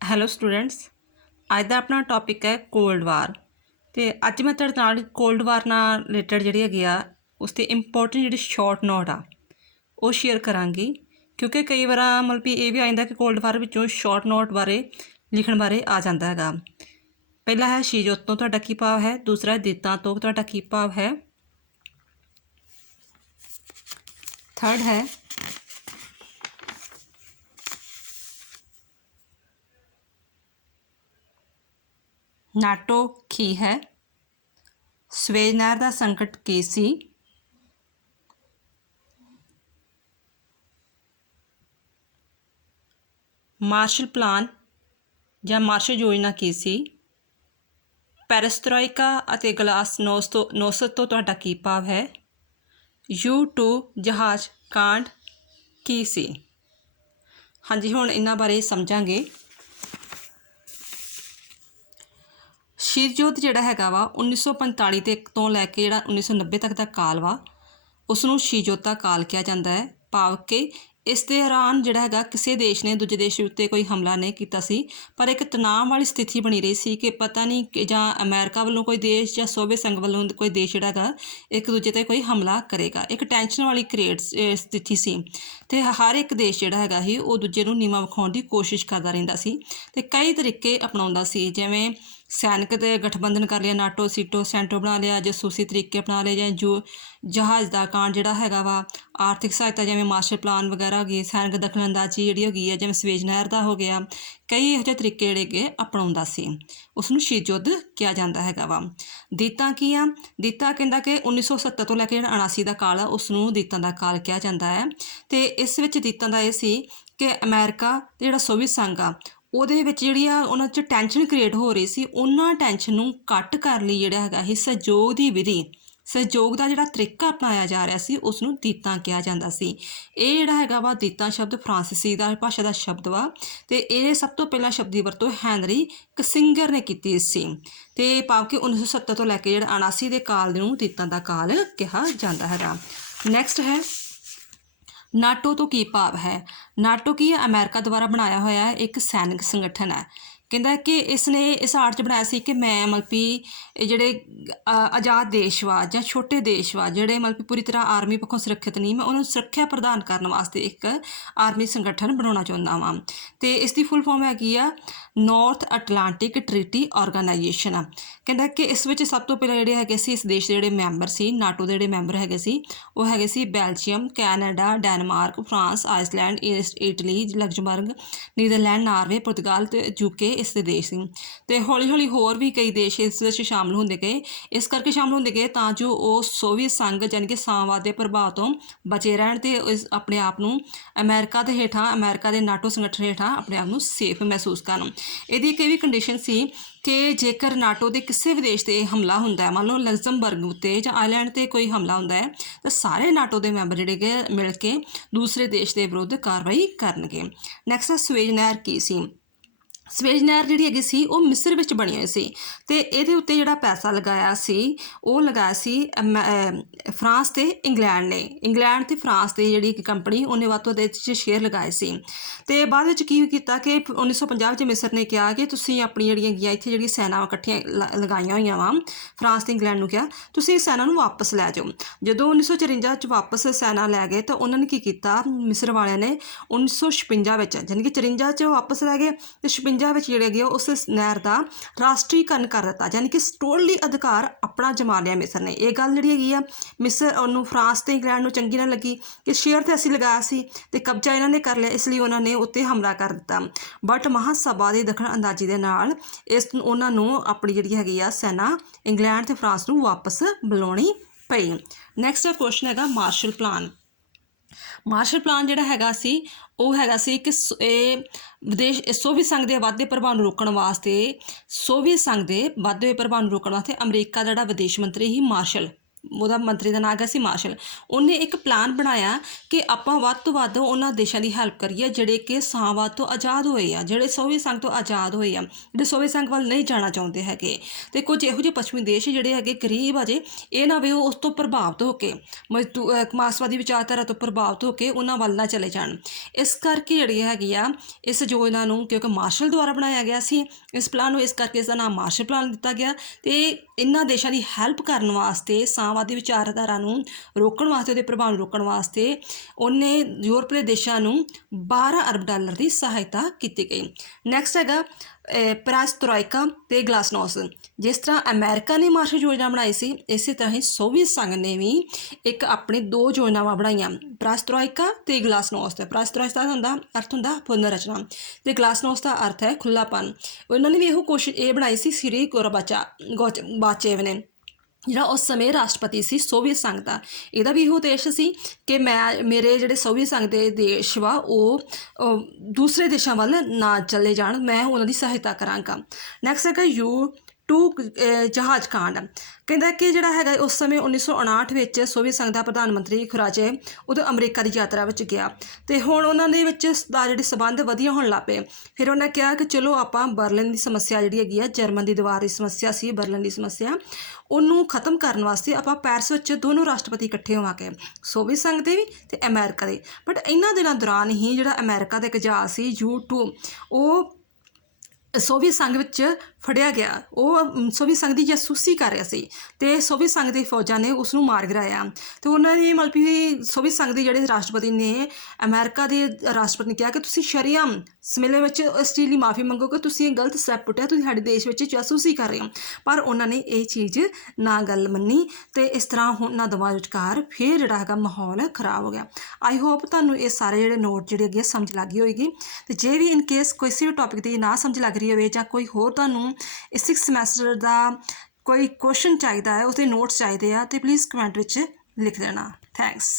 Hello students, ਅੱਜ ਦਾ ਆਪਣਾ topic ਹੈ ਕੋਲਡ ਵਾਰ। ਅਤੇ ਅੱਜ ਮੈਂ ਤੁਹਾਡੇ ਨਾਲ ਕੋਲਡ ਵਾਰ ਨਾਲ ਰਿਲੇਟਡ ਜਿਹੜੀ ਹੈਗੀ ਆ ਉਸ ਦੀ ਇੰਪੋਰਟੈਂਟ ਜਿਹੜੀ ਸ਼ਾਰਟ ਨੋਟ ਆ ਉਹ ਸ਼ੇਅਰ ਕਰਾਂਗੀ, ਕਿਉਂਕਿ ਕਈ ਵਾਰ ਮਤਲਬ ਵੀ ਇਹ ਵੀ ਆ ਜਾਂਦਾ ਕਿ ਕੋਲਡ ਵਾਰ ਵਿੱਚੋਂ ਸ਼ਾਰਟ ਨੋਟ ਬਾਰੇ ਲਿਖਣ ਬਾਰੇ ਆ ਜਾਂਦਾ ਹੈਗਾ। ਪਹਿਲਾ ਹੈ ਸ਼ੀਜੋਤ ਤੋਂ ਤੁਹਾਡਾ ਕੀ ਭਾਵ ਹੈ, ਦੂਸਰਾ ਹੈ ਦਿੱਤਾ ਤੋਂ ਤੁਹਾਡਾ ਕੀ ਭਾਵ ਹੈ, ਥਰਡ ਹੈ ਨਾਟੋ ਕੀ ਹੈ, ਸਵੇਜ ਨਹਿਰ ਦਾ ਸੰਕਟ ਕੀ ਸੀ, ਮਾਰਸ਼ਲ ਪਲਾਨ ਜਾਂ ਮਾਰਸ਼ਲ ਯੋਜਨਾ ਕੀ ਸੀ, ਪੈਰਸਤਰੋਇਕਾ ਅਤੇ ਗਲਾਸਨੋਸਤ ਤੋਂ ਤੁਹਾਡਾ ਕੀ ਭਾਵ ਹੈ, U2 ਜਹਾਜ਼ ਕਾਂਡ ਕੀ ਸੀ। ਹਾਂਜੀ, ਹੁਣ ਇਹਨਾਂ ਬਾਰੇ ਸਮਝਾਂਗੇ। ਸ਼ੀਤਯੁੱਧ ਜਿਹੜਾ ਹੈਗਾ ਵਾ 1945 ਤੇ ਤੋਂ ਲੈ ਕੇ ਜਿਹੜਾ 1990 ਤੱਕ ਦਾ ਕਾਲ ਵਾ ਉਸ ਨੂੰ ਸ਼ੀਤਯੁੱਧ ਦਾ ਕਾਲ ਕਿਹਾ ਜਾਂਦਾ ਹੈ। ਭਾਵ ਕਿ ਇਸ ਦੇ ਦੌਰਾਨ ਜਿਹੜਾ ਹੈਗਾ ਕਿਸੇ ਦੇਸ਼ ਨੇ ਦੂਜੇ ਦੇਸ਼ ਉੱਤੇ ਕੋਈ ਹਮਲਾ ਨਹੀਂ ਕੀਤਾ ਸੀ, ਪਰ ਇੱਕ ਤਣਾਅ ਵਾਲੀ ਸਥਿਤੀ ਬਣੀ ਰਹੀ ਸੀ ਕਿ ਪਤਾ ਨਹੀਂ ਕਿ ਜਾਂ ਅਮਰੀਕਾ ਵੱਲੋਂ ਕੋਈ ਦੇਸ਼ ਜਾਂ ਸੋਵੀਅਤ ਸੰਘ ਵੱਲੋਂ ਕੋਈ ਦੇਸ਼ ਜਿਹੜਾ ਹੈਗਾ ਇੱਕ ਦੂਜੇ 'ਤੇ ਕੋਈ ਹਮਲਾ ਕਰੇਗਾ। ਇੱਕ ਟੈਂਸ਼ਨ ਵਾਲੀ ਸਥਿਤੀ ਸੀ ਅਤੇ ਹਰ ਇੱਕ ਦੇਸ਼ ਜਿਹੜਾ ਹੈਗਾ ਸੀ ਉਹ ਦੂਜੇ ਨੂੰ ਨੀਵਾਂ ਵਿਖਾਉਣ ਦੀ ਕੋਸ਼ਿਸ਼ ਕਰਦਾ ਰਹਿੰਦਾ ਸੀ ਅਤੇ ਕਈ ਤਰੀਕੇ ਅਪਣਾਉਂਦਾ ਸੀ, ਜਿਵੇਂ ਸੈਨਿਕ ਦੇ ਗਠਬੰਧਨ ਕਰ ਲਿਆ, ਨਾਟੋ ਸੀਟੋ ਸੈਂਟੋ ਬਣਾ ਲਿਆ, ਜਾਸੂਸੀ ਤਰੀਕੇ ਅਪਣਾ ਲਏ, ਜਾਂ ਜੋ ਜਹਾਜ਼ ਦਾ ਕਾਂਡ ਜਿਹੜਾ ਹੈਗਾ ਵਾ, ਆਰਥਿਕ ਸਹਾਇਤਾ ਜਿਵੇਂ ਮਾਰਸ਼ਲ ਪਲਾਨ ਵਗੈਰਾ ਹੋ ਗਈ, ਸੈਨਿਕ ਦਖਲਅੰਦਾਜ਼ੀ ਜਿਹੜੀ ਹੋ ਗਈ ਹੈ, ਜਿਵੇਂ ਸਵੇਜ ਨਹਿਰ ਦਾ ਹੋ ਗਿਆ, ਕਈ ਇਹੋ ਜਿਹੇ ਤਰੀਕੇ ਜਿਹੜੇ ਕਿ ਅਪਣਾਉਂਦਾ ਸੀ। ਉਸ ਨੂੰ ਸ਼ੀਤ ਯੁੱਧ ਕਿਹਾ ਜਾਂਦਾ ਹੈਗਾ ਵਾ। ਦਿੱਤਾ ਕੀ ਆ? ਦਿੱਤਾ ਕਹਿੰਦਾ ਕਿ 1970 ਤੋਂ ਲੈ ਕੇ ਜਿਹੜਾ 79 ਦਾ ਕਾਲ ਆ ਉਸ ਨੂੰ ਦਿੱਤਾਂ ਦਾ ਕਾਲ ਕਿਹਾ ਜਾਂਦਾ ਹੈ। ਅਤੇ ਇਸ ਵਿੱਚ ਦਿੱਤਾਂ ਦਾ ਇਹ ਸੀ ਕਿ ਅਮਰੀਕਾ ਅਤੇ ਜਿਹੜਾ ਸੋਵੀਅਤ ਸੰਘ ਆ ਉਹਦੇ ਵਿੱਚ ਜਿਹੜੀ ਆ ਉਹਨਾਂ 'ਚ ਟੈਨਸ਼ਨ ਕ੍ਰੀਏਟ ਹੋ ਰਹੀ ਸੀ, ਉਹਨਾਂ ਟੈਨਸ਼ਨ ਨੂੰ ਘੱਟ ਕਰਨ ਲਈ ਜਿਹੜਾ ਹੈਗਾ ਸੀ ਸਹਿਯੋਗ ਦੀ ਵਿਧੀ, ਸਹਿਯੋਗ ਦਾ ਜਿਹੜਾ ਤਰੀਕਾ ਅਪਣਾਇਆ ਜਾ ਰਿਹਾ ਸੀ ਉਸ ਨੂੰ ਦਿੱਤਾਂ ਕਿਹਾ ਜਾਂਦਾ ਸੀ। ਇਹ ਜਿਹੜਾ ਹੈਗਾ ਵਾ ਦਿੱਤਾਂ ਸ਼ਬਦ ਫਰਾਂਸੀਸੀ ਦਾ ਭਾਸ਼ਾ ਦਾ ਸ਼ਬਦ ਵਾ ਅਤੇ ਇਹ ਸਭ ਤੋਂ ਪਹਿਲਾਂ ਸ਼ਬਦ ਦੀ ਵਰਤੋਂ ਹੈਨਰੀ ਕਿਸਿੰਗਰ ਨੇ ਕੀਤੀ ਸੀ। ਅਤੇ ਭਾਵ ਕਿ 1970 ਤੋਂ ਲੈ ਕੇ ਜਿਹੜਾ 79 ਦੇ ਕਾਲ ਨੂੰ ਦਿੱਤਾਂ ਦਾ ਕਾਲ ਕਿਹਾ ਜਾਂਦਾ ਹੈਗਾ। ਨੈਕਸਟ ਹੈ ਨਾਟੋ ਤੋਂ ਕੀ ਭਾਵ ਹੈ? ਨਾਟੋ ਕੀ ਹੈ? ਅਮਰੀਕਾ ਦੁਆਰਾ ਬਣਾਇਆ ਹੋਇਆ ਇੱਕ ਸੈਨਿਕ ਸੰਗਠਨ ਹੈ। ਕਹਿੰਦਾ ਕਿ ਇਸ ਨੇ ਇਸ ਆੜ 'ਚ ਬਣਾਇਆ ਸੀ ਕਿ ਮੈਂ ਮਤਲਬ ਵੀ ਜਿਹੜੇ ਆਜ਼ਾਦ ਦੇਸ਼ ਵਾ ਜਾਂ ਛੋਟੇ ਦੇਸ਼ ਵਾ ਜਿਹੜੇ ਮਤਲਬ ਵੀ ਪੂਰੀ ਤਰ੍ਹਾਂ ਆਰਮੀ ਪੱਖੋਂ ਸੁਰੱਖਿਅਤ ਨਹੀਂ, ਮੈਂ ਉਹਨਾਂ ਨੂੰ ਸੁਰੱਖਿਆ ਪ੍ਰਦਾਨ ਕਰਨ ਵਾਸਤੇ ਇੱਕ ਆਰਮੀ ਸੰਗਠਨ ਬਣਾਉਣਾ ਚਾਹੁੰਦਾ ਵਾਂ। ਅਤੇ ਇਸ ਦੀ ਫੁੱਲ ਫਾਰਮ ਹੈਗੀ ਆ ਨਾਰਥ ਅਟਲਾਂਟਿਕ ਟ੍ਰੀਟੀ ਆਰਗੇਨਾਈਜੇਸ਼ਨ। ਕਹਿੰਦਾ ਕਿ ਇਸ ਵਿੱਚ ਸਭ ਤੋਂ ਪਹਿਲਾਂ ਜਿਹੜੇ ਹੈਗੇ ਸੀ ਇਸ ਦੇਸ਼ ਦੇ ਜਿਹੜੇ ਮੈਂਬਰ ਸੀ, ਨਾਟੋ ਦੇ ਜਿਹੜੇ ਮੈਂਬਰ ਹੈਗੇ ਸੀ ਉਹ ਹੈਗੇ ਸੀ Belgium, Canada, Denmark, France, Iceland, Italy, Luxembourg, Netherland, Norway, ਪੁਰਤਗਾਲ ਅਤੇ UK ਇਸ ਦੇ ਦੇਸ਼ ਸੀ। ਅਤੇ ਹੌਲੀ ਹੌਲੀ ਹੋਰ ਵੀ ਕਈ ਦੇਸ਼ ਇਸ ਵਿੱਚ ਸ਼ਾਮਲ ਹੁੰਦੇ ਗਏ। ਇਸ ਕਰਕੇ ਸ਼ਾਮਲ ਹੁੰਦੇ ਗਏ ਤਾਂ ਜੋ ਉਹ ਸੋਵੀਅਤ ਸੰਘ ਯਾਨੀ ਕਿ ਸਾਮਵਾਦ ਦੇ ਪ੍ਰਭਾਵ ਤੋਂ ਬਚੇ ਰਹਿਣ ਅਤੇ ਇਸ ਆਪਣੇ ਆਪ ਨੂੰ ਅਮਰੀਕਾ ਦੇ ਹੇਠਾਂ, ਅਮਰੀਕਾ ਦੇ ਨਾਟੋ ਸੰਗਠਨ ਹੇਠਾਂ ਆਪਣੇ ਆਪ ਨੂੰ ਸੇਫ ਮਹਿਸੂਸ ਕਰਨ। ਇਹਦੀ ਇੱਕ ਇਹ ਵੀ ਕੰਡੀਸ਼ਨ ਸੀ ਕਿ ਜੇਕਰ ਨਾਟੋ ਦੇ ਕਿਸੇ ਵੀ ਦੇਸ਼ 'ਤੇ ਹਮਲਾ ਹੁੰਦਾ ਹੈ, ਮੰਨ ਲਓ ਲਗਜ਼ਮਬਰਗ ਉੱਤੇ ਜਾਂ ਆਇਰਲੈਂਡ 'ਤੇ ਕੋਈ ਹਮਲਾ ਹੁੰਦਾ ਹੈ, ਤਾਂ ਸਾਰੇ ਨਾਟੋ ਦੇ ਮੈਂਬਰ ਜਿਹੜੇ ਕਿ ਮਿਲ ਕੇ ਦੂਸਰੇ ਦੇਸ਼ ਦੇ ਵਿਰੁੱਧ ਕਾਰਵਾਈ ਕਰਨਗੇ। ਨੈਕਸਟ ਸਵੇਜ ਨਹਿਰ ਕੀ ਸੀ? ਸਵੇਜ ਨਹਿਰ ਜਿਹੜੀ ਹੈਗੀ ਸੀ ਉਹ ਮਿਸਰ ਵਿੱਚ ਬਣੀ ਹੋਈ ਸੀ ਅਤੇ ਇਹਦੇ ਉੱਤੇ ਜਿਹੜਾ ਪੈਸਾ ਲਗਾਇਆ ਸੀ ਉਹ ਲਗਾਇਆ ਸੀ ਫਰਾਂਸ ਅਤੇ ਇੰਗਲੈਂਡ ਨੇ। ਇੰਗਲੈਂਡ ਅਤੇ ਫਰਾਂਸ ਦੀ ਜਿਹੜੀ ਇੱਕ ਕੰਪਨੀ ਉਹਨੇ ਵੱਧ ਤੋਂ ਵੱਧ ਇਹਦੇ 'ਚ ਸ਼ੇਅਰ ਲਗਾਏ ਸੀ। ਅਤੇ ਬਾਅਦ ਵਿੱਚ ਕੀ ਕੀਤਾ ਕਿ 1950 ਵਿੱਚ ਮਿਸਰ ਨੇ ਕਿਹਾ ਕਿ ਤੁਸੀਂ ਆਪਣੀ ਜਿਹੜੀਆਂ ਹੈਗੀਆਂ ਇੱਥੇ ਜਿਹੜੀਆਂ ਸੈਨਾਵਾਂ ਇਕੱਠੀਆਂ ਲਗਾਈਆਂ ਹੋਈਆਂ ਵਾ, ਫਰਾਂਸ ਅਤੇ ਇੰਗਲੈਂਡ ਨੂੰ ਕਿਹਾ ਤੁਸੀਂ ਸੈਨਾ ਨੂੰ ਵਾਪਸ ਲੈ ਜਾਓ। ਜਦੋਂ 1954 'ਚ ਵਾਪਸ ਸੈਨਾ ਲੈ ਗਏ ਤਾਂ ਉਹਨਾਂ ਨੇ ਕੀ ਕੀਤਾ, ਮਿਸਰ ਵਾਲਿਆਂ ਨੇ 1956 ਵਿੱਚ ਯਾਨੀ ਕਿ 54 'ਚ ਵਾਪਸ ਲੈ ਗਏ ਅਤੇ 56 ਵਿੱਚ ਜਿਹੜੇ ਹੈਗੇ ਉਸ ਨਹਿਰ ਦਾ ਰਾਸ਼ਟਰੀਕਰਨ ਕਰ ਦਿੱਤਾ, ਯਾਨੀ ਕਿ ਟੋਟਲੀ ਅਧਿਕਾਰ ਆਪਣਾ ਜਮਾ ਲਿਆ ਮਿਸਰ ਨੇ। ਇਹ ਗੱਲ ਜਿਹੜੀ ਹੈਗੀ ਆ ਮਿਸਰ ਉਹਨੂੰ ਫਰਾਂਸ ਅਤੇ ਇੰਗਲੈਂਡ ਨੂੰ ਚੰਗੀ ਨਾ ਲੱਗੀ ਕਿ ਸ਼ੇਅਰ ਤਾਂ ਅਸੀਂ ਲਗਾਇਆ ਸੀ ਅਤੇ ਕਬਜ਼ਾ ਇਹਨਾਂ ਨੇ ਕਰ ਲਿਆ, ਇਸ ਲਈ ਉਹਨਾਂ ਨੇ ਉੱਤੇ ਹਮਲਾ ਕਰ ਦਿੱਤਾ। ਬਟ ਮਹਾਂਸਭਾ ਦੀ ਦਖਲ ਅੰਦਾਜ਼ੀ ਦੇ ਨਾਲ ਉਹਨਾਂ ਨੂੰ ਆਪਣੀ ਜਿਹੜੀ ਹੈਗੀ ਆ ਸੈਨਾ ਇੰਗਲੈਂਡ ਅਤੇ ਫਰਾਂਸ ਨੂੰ ਵਾਪਸ ਬੁਲਾਉਣੀ ਪਈ। ਨੈਕਸਟ ਕੁਐਸਚਨ ਹੈਗਾ ਮਾਰਸ਼ਲ ਪਲਾਨ। ਮਾਰਸ਼ਲ ਪਲਾਨ ਜਿਹੜਾ ਹੈਗਾ ਸੀ ਉਹ ਹੈਗਾ ਸੀ ਕਿ ਇਹ ਸੋਵੀਅਤ ਸੰਘ ਦੇ ਵੱਧਦੇ ਪ੍ਰਭਾਵ ਨੂੰ ਰੋਕਣ ਵਾਸਤੇ, ਸੋਵੀਅਤ ਸੰਘ ਦੇ ਵੱਧਦੇ ਹੋਏ ਪ੍ਰਭਾਵ ਨੂੰ ਰੋਕਣ ਵਾਸਤੇ ਅਮਰੀਕਾ ਦਾ ਜਿਹੜਾ ਵਿਦੇਸ਼ ਮੰਤਰੀ ਸੀ ਮਾਰਸ਼ਲ, ਉਹਦਾ ਮੰਤਰੀ ਦਾ ਨਾਂ ਹੈਗਾ ਸੀ ਮਾਰਸ਼ਲ। ਉਹਨੇ ਇੱਕ ਪਲਾਨ ਬਣਾਇਆ ਕਿ ਆਪਾਂ ਵੱਧ ਤੋਂ ਵੱਧ ਉਹਨਾਂ ਦੇਸ਼ਾਂ ਦੀ ਹੈਲਪ ਕਰੀਏ ਜਿਹੜੇ ਕਿ ਸਾਵਾਦ ਤੋਂ ਆਜ਼ਾਦ ਹੋਏ ਆ, ਜਿਹੜੇ ਸੋਵੀਅਤ ਸੰਘ ਤੋਂ ਆਜ਼ਾਦ ਹੋਏ ਆ, ਜਿਹੜੇ ਸੋਵੀਅਤ ਸੰਘ ਵੱਲ ਨਹੀਂ ਜਾਣਾ ਚਾਹੁੰਦੇ ਹੈਗੇ। ਅਤੇ ਕੁਝ ਇਹੋ ਜਿਹੇ ਪੱਛਮੀ ਦੇਸ਼ ਜਿਹੜੇ ਹੈਗੇ ਗਰੀਬ ਆ ਜੇ, ਇਹ ਨਾ ਵੀ ਉਹ ਉਸ ਤੋਂ ਪ੍ਰਭਾਵਿਤ ਹੋ ਕੇ ਮਾਰਕਸਵਾਦੀ ਵਿਚਾਰਧਾਰਾ ਤੋਂ ਪ੍ਰਭਾਵਿਤ ਹੋ ਕੇ ਉਹਨਾਂ ਵੱਲ ਨਾ ਚਲੇ ਜਾਣ। ਇਸ ਕਰਕੇ ਜਿਹੜੀ ਹੈਗੀ ਆ ਇਸ ਯੋਜਨਾ ਨੂੰ, ਕਿਉਂਕਿ ਮਾਰਸ਼ਲ ਦੁਆਰਾ ਬਣਾਇਆ ਗਿਆ ਸੀ ਇਸ ਪਲਾਨ ਨੂੰ, ਇਸ ਕਰਕੇ ਇਸ ਦਾ ਨਾਮ ਮਾਰਸ਼ਲ ਪਲਾਨ ਦਿੱਤਾ ਗਿਆ। ਅਤੇ ਇਹਨਾਂ ਦੇਸ਼ਾਂ ਦੀ ਹੈਲਪ ਕਰਨ ਵਾਸਤੇ, ਸਾਵਾਦੀ ਵਿਚਾਰਧਾਰਾ ਨੂੰ ਰੋਕਣ ਵਾਸਤੇ, ਉਹਦੇ ਪ੍ਰਭਾਵ ਨੂੰ ਰੋਕਣ ਵਾਸਤੇ ਉਹਨੇ ਯੂਰਪੀਅਨ ਦੇਸ਼ਾਂ ਨੂੰ 12 ਅਰਬ ਡਾਲਰ ਦੀ ਸਹਾਇਤਾ ਕੀਤੀ ਗਈ। ਨੈਕਸਟ ਹੈਗਾ ਪੈਰੇਸਟਰੋਇਕਾ ਅਤੇ ਗਲਾਸਨੋਸ। ਜਿਸ ਤਰ੍ਹਾਂ ਅਮਰੀਕਾ ਨੇ ਮਾਰਸ਼ਲ ਯੋਜਨਾ ਬਣਾਈ ਸੀ, ਇਸੇ ਤਰ੍ਹਾਂ ਹੀ ਸੋਵੀਅਤ ਸੰਘ ਨੇ ਵੀ ਇੱਕ ਆਪਣੀ 2 ਯੋਜਨਾਵਾਂ ਬਣਾਈਆਂ, ਪੈਰੇਸਟਰੋਇਕਾ ਅਤੇ ਗਲਾਸਨੋਸ। ਪੈਰੇਸਟਰੋਇਕਾ ਦਾ ਅਰਥ ਹੁੰਦਾ ਪੁਨਰ ਰਚਨਾ ਅਤੇ ਗਲਾਸਨੋਸ ਦਾ ਅਰਥ ਹੈ ਖੁੱਲ੍ਹਾਪਨ। ਉਹਨਾਂ ਨੇ ਵੀ ਇਹੋ ਕੋਸ਼ਿਸ਼ ਇਹ ਬਣਾਈ ਸੀ ਸ਼੍ਰੀ ਗੋਰਬਾਚੇਵ ਨੇ, ਜਿਹੜਾ ਉਸ ਸਮੇਂ ਰਾਸ਼ਟਰਪਤੀ ਸੀ ਸੋਵੀਅਤ ਸੰਘ ਦਾ। ਇਹਦਾ ਵੀ ਇਹੋ ਉਦੇਸ਼ ਸੀ ਕਿ ਮੇਰੇ ਜਿਹੜੇ ਸੋਵੀਅਤ ਸੰਘ ਦੇ ਦੇਸ਼ ਵਾ ਉਹ ਦੂਸਰੇ ਦੇਸ਼ਾਂ ਵੱਲ ਨਾ ਚਲੇ ਜਾਣ, ਮੈਂ ਉਹਨਾਂ ਦੀ ਸਹਾਇਤਾ ਕਰਾਂਗਾ। ਨੈਕਸਟ ਹੈਗਾ U-2 ਜਹਾਜ਼ ਕਾਂਡ। ਕਹਿੰਦਾ ਕਿ ਜਿਹੜਾ ਹੈਗਾ ਉਸ ਸਮੇਂ 1959 ਵਿੱਚ ਸੋਵੀਅਤ ਸੰਘ ਦਾ ਪ੍ਰਧਾਨ ਮੰਤਰੀ ਖੁਰਾਚੇਵ ਉਦੋਂ ਅਮਰੀਕਾ ਦੀ ਯਾਤਰਾ ਵਿੱਚ ਗਿਆ ਅਤੇ ਹੁਣ ਉਹਨਾਂ ਦੇ ਵਿੱਚ ਦਾ ਜਿਹੜੇ ਸੰਬੰਧ ਵਧੀਆ ਹੋਣ ਲੱਗ ਪਏ। ਫਿਰ ਉਹਨੇ ਕਿਹਾ ਕਿ ਚਲੋ ਆਪਾਂ ਬਰਲਿਨ ਦੀ ਸਮੱਸਿਆ ਜਿਹੜੀ ਹੈਗੀ ਆ, ਜਰਮਨ ਦੀ ਦੀਵਾਰ ਦੀ ਸਮੱਸਿਆ ਸੀ, ਬਰਲਿਨ ਦੀ ਸਮੱਸਿਆ, ਉਹਨੂੰ ਖ਼ਤਮ ਕਰਨ ਵਾਸਤੇ ਆਪਾਂ ਪੈਰਿਸ ਵਿੱਚ ਦੋਨੋਂ ਰਾਸ਼ਟਰਪਤੀ ਇਕੱਠੇ ਹੋਵਾਂਗੇ, ਸੋਵੀਅਤ ਸੰਘ ਦੇ ਵੀ ਅਤੇ ਅਮਰੀਕਾ ਦੇ। ਬਟ ਇਹਨਾਂ ਦਿਨਾਂ ਦੌਰਾਨ ਹੀ ਜਿਹੜਾ ਅਮਰੀਕਾ ਦਾ ਇੱਕ ਜਹਾਜ਼ ਸੀ U-2 ਉਹ ਸੋਵੀਅਤ ਸੰਘ ਵਿੱਚ ਫੜਿਆ ਗਿਆ। ਉਹ ਸੋਵੀਅਤ ਸੰਘ ਦੀ ਜਾਸੂਸੀ ਕਰ ਰਿਹਾ ਸੀ ਅਤੇ ਸੋਵੀਅਤ ਸੰਘ ਦੀ ਫੌਜਾਂ ਨੇ ਉਸ ਨੂੰ ਮਾਰ ਗਿਰਾਇਆ। ਅਤੇ ਉਹਨਾਂ ਨੇ ਮਤਲਬ ਵੀ ਸੋਵੀਅਤ ਸੰਘ ਦੇ ਜਿਹੜੇ ਰਾਸ਼ਟਰਪਤੀ ਨੇ ਅਮਰੀਕਾ ਦੇ ਰਾਸ਼ਟਰਪਤੀ ਨੇ ਕਿਹਾ ਕਿ ਤੁਸੀਂ ਸ਼ਰੇਆਮ ਸਮੇਲੇ ਵਿੱਚ ਇਸ ਚੀਜ਼ ਲਈ ਮਾਫੀ ਮੰਗੋ ਕਿ ਤੁਸੀਂ ਇਹ ਗਲਤ ਸਟੈਪ ਪੁੱਟਿਆ, ਤੁਸੀਂ ਸਾਡੇ ਦੇਸ਼ ਵਿੱਚ ਜਾਸੂਸੀ ਕਰ ਰਹੇ ਹੋ। ਪਰ ਉਹਨਾਂ ਨੇ ਇਹ ਚੀਜ਼ ਨਾ ਗੱਲ ਮੰਨੀ ਅਤੇ ਇਸ ਤਰ੍ਹਾਂ ਉਹਨਾਂ ਦੋਵਾਂ ਵਿਚਕਾਰ ਫਿਰ ਜਿਹੜਾ ਹੈਗਾ ਮਾਹੌਲ ਖ਼ਰਾਬ ਹੋ ਗਿਆ। ਆਈ ਹੋਪ ਤੁਹਾਨੂੰ ਇਹ ਸਾਰੇ ਜਿਹੜੇ ਨੋਟ ਜਿਹੜੇ ਹੈਗੇ ਸਮਝ ਲੱਗ ਗਈ ਹੋਏਗੀ। ਅਤੇ ਜੇ ਵੀ ਇਨ ਕੇਸ ਕਿਸੇ ਵੀ ਟੌਪਿਕ ਦੀ ਨਾ ਸਮਝ ਲੱਗ ਰਹੀ ਹੋਵੇ ਜਾਂ ਕੋਈ ਹੋਰ ਤੁਹਾਨੂੰ ਇਸ 6th ਸਮੈਸਟਰ ਦਾ ਕੋਈ ਕੁਐਸਚਨ ਚਾਹੀਦਾ ਹੈ, ਉਸਦੇ ਨੋਟਸ ਚਾਹੀਦੇ ਆ, ਅਤੇ ਪਲੀਜ਼ ਕਮੈਂਟ ਵਿੱਚ ਲਿਖ ਦੇਣਾ। ਥੈਂਕਸ।